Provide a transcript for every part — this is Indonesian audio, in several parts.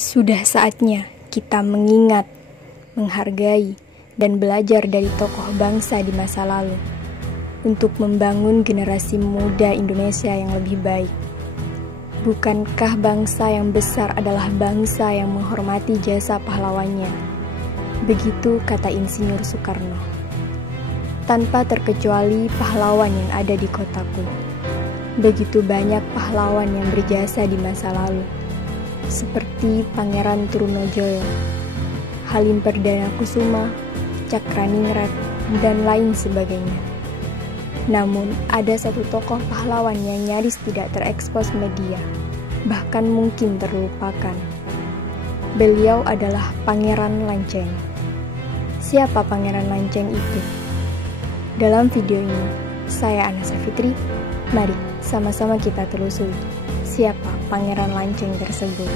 Sudah saatnya kita mengingat, menghargai, dan belajar dari tokoh bangsa di masa lalu untuk membangun generasi muda Indonesia yang lebih baik. Bukankah bangsa yang besar adalah bangsa yang menghormati jasa pahlawannya? Begitu kata Insinyur Soekarno. Tanpa terkecuali pahlawan yang ada di kotaku. Begitu banyak pahlawan yang berjasa di masa lalu, seperti Pangeran Trunojoyo, Halim Perdana Kusuma, Cakraningrat, dan lain sebagainya. Namun, ada satu tokoh pahlawan yang nyaris tidak terekspos media, bahkan mungkin terlupakan. Beliau adalah Pangeran Lanceng. Siapa Pangeran Lanceng itu? Dalam video ini, saya Anasa Fitri, mari sama-sama kita telusuri siapa Pangeran Lanceng tersebut.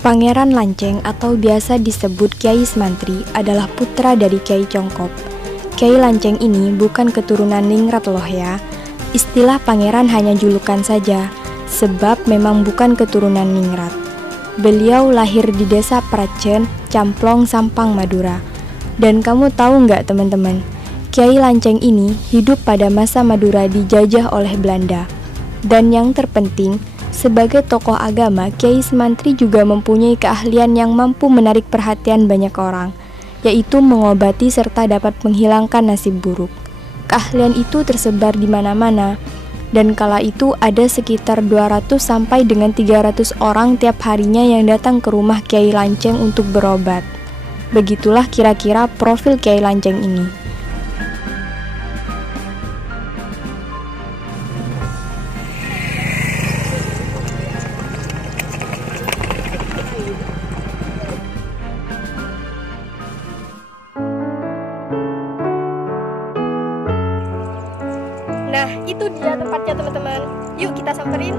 Pangeran Lanceng atau biasa disebut Kyai Smantri adalah putra dari Kyai Congkop. Kyai Lanceng ini bukan keturunan ningrat loh ya. Istilah pangeran hanya julukan saja, sebab memang bukan keturunan ningrat. Beliau lahir di desa Pracen, Camplong, Sampang, Madura. Dan kamu tahu nggak teman-teman, Kyai Lanceng ini hidup pada masa Madura dijajah oleh Belanda. Dan yang terpenting, sebagai tokoh agama, Kyai Smantri juga mempunyai keahlian yang mampu menarik perhatian banyak orang, yaitu mengobati serta dapat menghilangkan nasib buruk. Keahlian itu tersebar di mana-mana, dan kala itu ada sekitar 200 sampai dengan 300 orang tiap harinya yang datang ke rumah Kyai Lanceng untuk berobat. Begitulah kira-kira profil Kyai Lanceng ini. Nah, itu dia tempatnya teman-teman. Yuk kita samperin.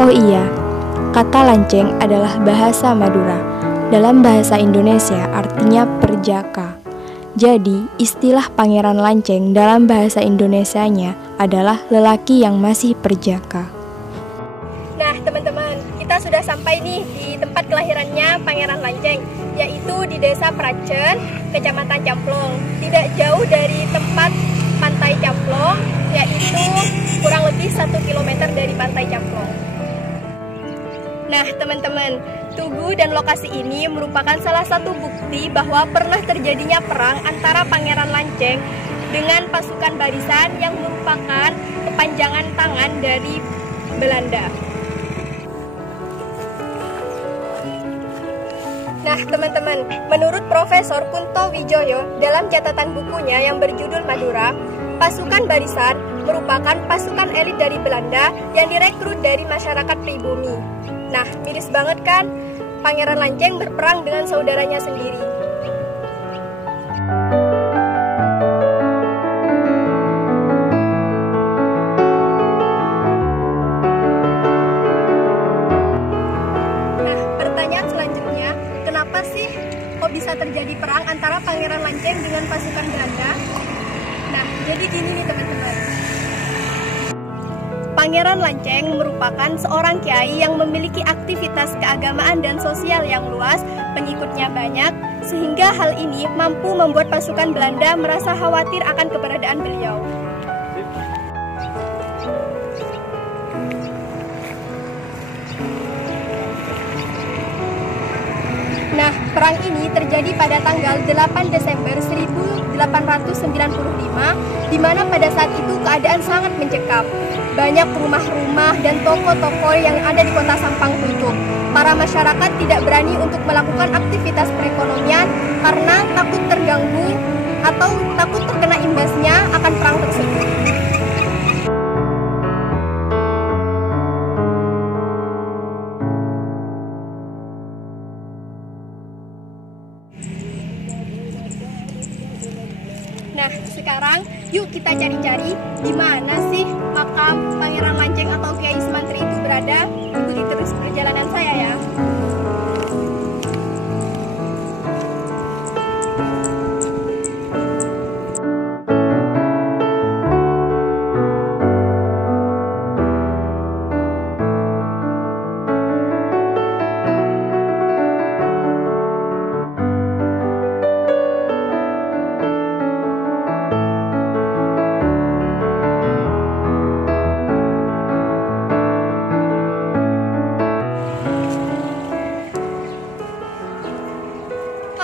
Oh iya, kata lanceng adalah bahasa Madura. Dalam bahasa Indonesia artinya perjaka. Jadi, istilah Pangeran Lanceng dalam bahasa Indonesianya adalah lelaki yang masih perjaka. Nah, teman-teman, kita sudah sampai nih di tempat kelahirannya Pangeran Lanceng, yaitu di Desa Pracen, Kecamatan Camplong. Tidak jauh dari tempat Pantai Camplong, yaitu kurang lebih 1 km dari Pantai Camplong. Nah, teman-teman, tugu dan lokasi ini merupakan salah satu bukti bahwa pernah terjadinya perang antara Pangeran Lanceng dengan pasukan barisan yang merupakan kepanjangan tangan dari Belanda. Nah, teman-teman, menurut Profesor Kunto Wijoyo dalam catatan bukunya yang berjudul Madura, pasukan barisan merupakan pasukan elit dari Belanda yang direkrut dari masyarakat pribumi. Nah, miris banget kan? Pangeran Lanceng berperang dengan saudaranya sendiri. Nah, pertanyaan selanjutnya, kenapa sih kok bisa terjadi perang antara Pangeran Lanceng dengan pasukan Belanda? Nah, jadi gini nih teman-teman. Pangeran Lanceng merupakan seorang kiai yang memiliki aktivitas keagamaan dan sosial yang luas, pengikutnya banyak, sehingga hal ini mampu membuat pasukan Belanda merasa khawatir akan keberadaan beliau. Nah, sekarang ini terjadi pada tanggal 8 Desember 1895, di mana pada saat itu keadaan sangat mencekam. Banyak rumah-rumah dan toko-toko yang ada di kota Sampang tutup. Para masyarakat tidak berani untuk melakukan aktivitas perekonomian karena takut terganggu atau takut terkena imbasnya akan perang tersebut. Nah, sekarang yuk kita cari-cari di mana sih makam Pangeran Lanceng atau Kiai Sumantri itu berada. Ikuti terus perjalanan saya ya.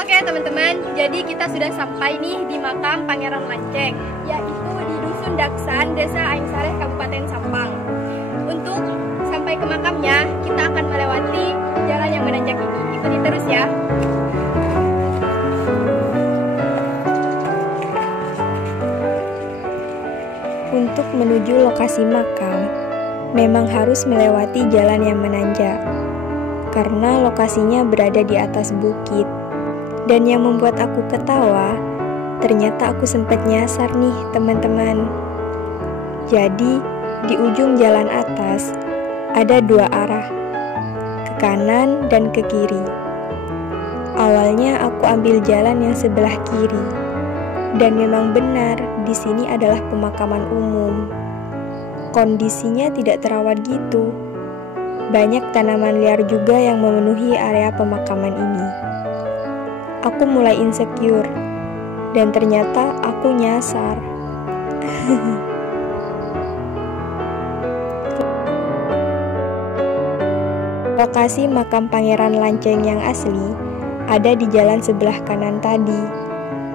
Oke teman-teman, jadi kita sudah sampai nih di makam Pangeran Lanceng, yaitu di Dusun Daksan, Desa Aing Saleh, Kabupaten Sampang. Untuk sampai ke makamnya, kita akan melewati jalan yang menanjak ini. Ikuti terus ya. Untuk menuju lokasi makam, memang harus melewati jalan yang menanjak, karena lokasinya berada di atas bukit. Dan yang membuat aku ketawa, ternyata aku sempat nyasar nih teman-teman. Jadi, di ujung jalan atas, ada dua arah, ke kanan dan ke kiri. Awalnya aku ambil jalan yang sebelah kiri, dan memang benar, di sini adalah pemakaman umum. Kondisinya tidak terawat gitu. Banyak tanaman liar juga yang memenuhi area pemakaman ini. Aku mulai insecure, dan ternyata aku nyasar. Lokasi makam Pangeran Lanceng yang asli ada di jalan sebelah kanan tadi,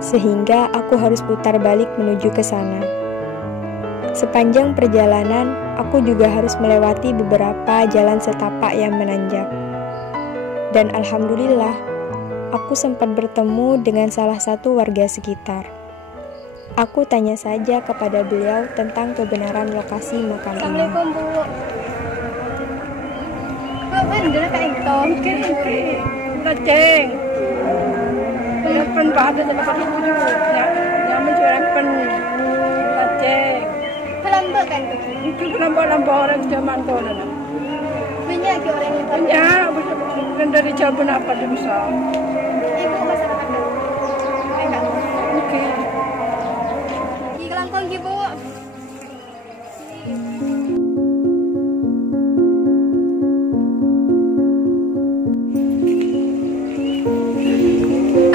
sehingga aku harus putar balik menuju ke sana. Sepanjang perjalanan, aku juga harus melewati beberapa jalan setapak yang menanjak. Dan alhamdulillah, aku sempat bertemu dengan salah satu warga sekitar. Aku tanya saja kepada beliau tentang kebenaran lokasi makam ini. Assalamualaikum Bu. Oh, bener kayak gitu. Oke. Lanceng. Pen bahasa dapat ibu juga. Yang mencurahkan Lanceng. Pelambak kan tuh. Itu lambang-lambang orang zaman dulu. Banyak orang yang tahu. Banyak, bukan dari zaman apa dia bisa. Ibu masyarakat dulu. Enggak. Oke. Di Kelangkong Ibu.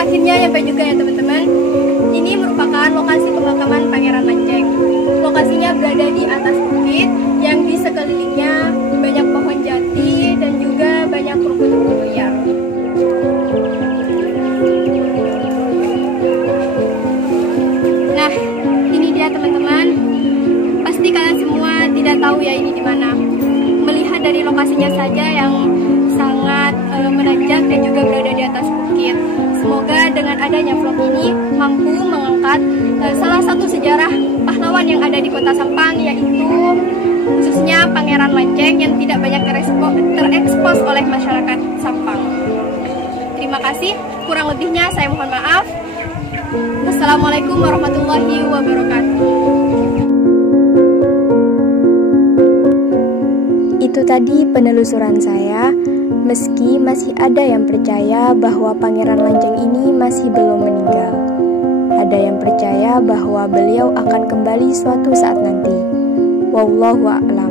Akhirnya sampai juga ya teman-teman. Ini merupakan lokasi pemakaman Pangeran Lanceng. Lokasinya berada di atas bukit yang di sekelilingnya banyak pohon jati dan juga banyak rumput-rumput liar. Nah, ini dia teman-teman. Pasti kalian semua tidak tahu ya ini di mana. Melihat dari lokasinya saja yang sangat menanjak dan juga berada di atas bukit. Semoga dengan adanya vlog ini mampu mengangkat salah satu sejarah pahlawan yang ada di Kota Sampang, yaitu khususnya Pangeran Lanceng yang tidak banyak terekspos oleh masyarakat Sampang. Terima kasih, kurang lebihnya saya mohon maaf. Wassalamualaikum warahmatullahi wabarakatuh. Itu tadi penelusuran saya. Meski masih ada yang percaya bahwa Pangeran Lanceng ini masih belum meninggal, ada yang percaya bahwa beliau akan kembali suatu saat nanti. Wallahu a'lam.